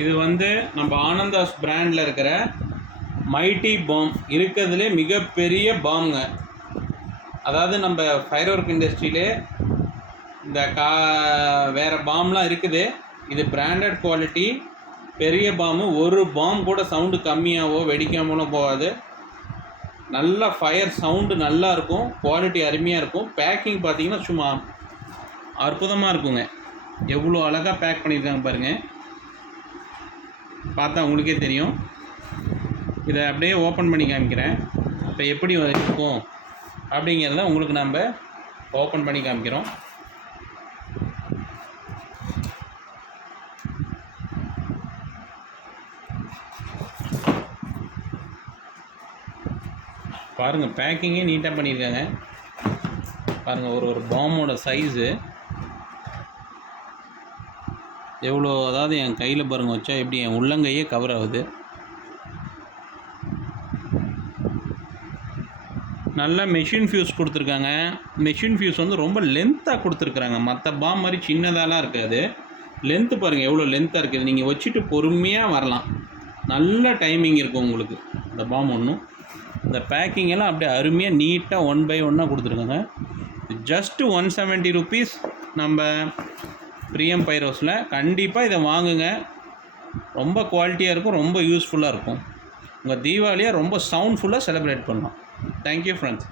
இது வந்து நம்ம ஆனந்தாஸ் பிராண்டில் இருக்கிற மைட்டி பாம், இருக்கிறதுலே மிகப்பெரிய பாம்ங்க. அதாவது நம்ம ஃபயர் ஒர்க் இண்டஸ்ட்ரியிலே இந்த வேறு பாம்லாம் இருக்குது. இது பிராண்டட் குவாலிட்டி, பெரிய பாம்பு. ஒரு பாம் கூட சவுண்டு கம்மியாகவோ வெடிக்காமலோ போகாது. நல்லா ஃபயர் சவுண்டு நல்லா இருக்கும், குவாலிட்டி அருமையாக இருக்கும். பேக்கிங் பார்த்தீங்கன்னா சும்மா அற்புதமாக இருக்குங்க. எவ்வளோ அழகாக பேக் பண்ணியிருக்காங்க பாருங்கள், பார்த்தா உங்களுக்கே தெரியும். இதை அப்படியே ஓப்பன் பண்ணி காமிக்கிறேன். இப்போ எப்படி இருக்கும் அப்படிங்கிறத உங்களுக்கு நம்ம ஓப்பன் பண்ணி காமிக்கிறோம். பாருங்கள், பேக்கிங்கே நீட்டாக பண்ணியிருக்காங்க. பாருங்கள், ஒரு பாமோட சைஸு எவ்வளோ, அதாவது என் கையில் பாருங்கள் வச்சா எப்படி என் உள்ளங்கையே கவர் ஆகுது. நல்லா மெஷின் ஃபியூஸ் கொடுத்துருக்காங்க. மெஷின் ஃபியூஸ் வந்து ரொம்ப லென்த்தாக கொடுத்துருக்குறாங்க. மற்ற பாம் மாதிரி சின்னதாலாம் இருக்காது. லென்த்து பாருங்கள் எவ்வளோ லென்த்தாக இருக்குது. நீங்கள் வச்சுட்டு பொறுமையாக வரலாம். நல்ல டைமிங் இருக்கும் உங்களுக்கு இந்த பாம் ஒன்றும். இந்த பேக்கிங் எல்லாம் அப்படியே அருமையாக நீட்டாக 1 by 1 கொடுத்துருக்காங்க. ஜஸ்ட்டு 170 rupees நம்ம பிரியம் பைரோஸில். கண்டிப்பாக இதை வாங்குங்க, ரொம்ப குவாலிட்டியாக இருக்கும், ரொம்ப யூஸ்ஃபுல்லாக இருக்கும். உங்கள் தீபாவளியை ரொம்ப சவுண்ட்ஃபுல்லாக செலிப்ரேட் பண்ணலாம். Thank you friends.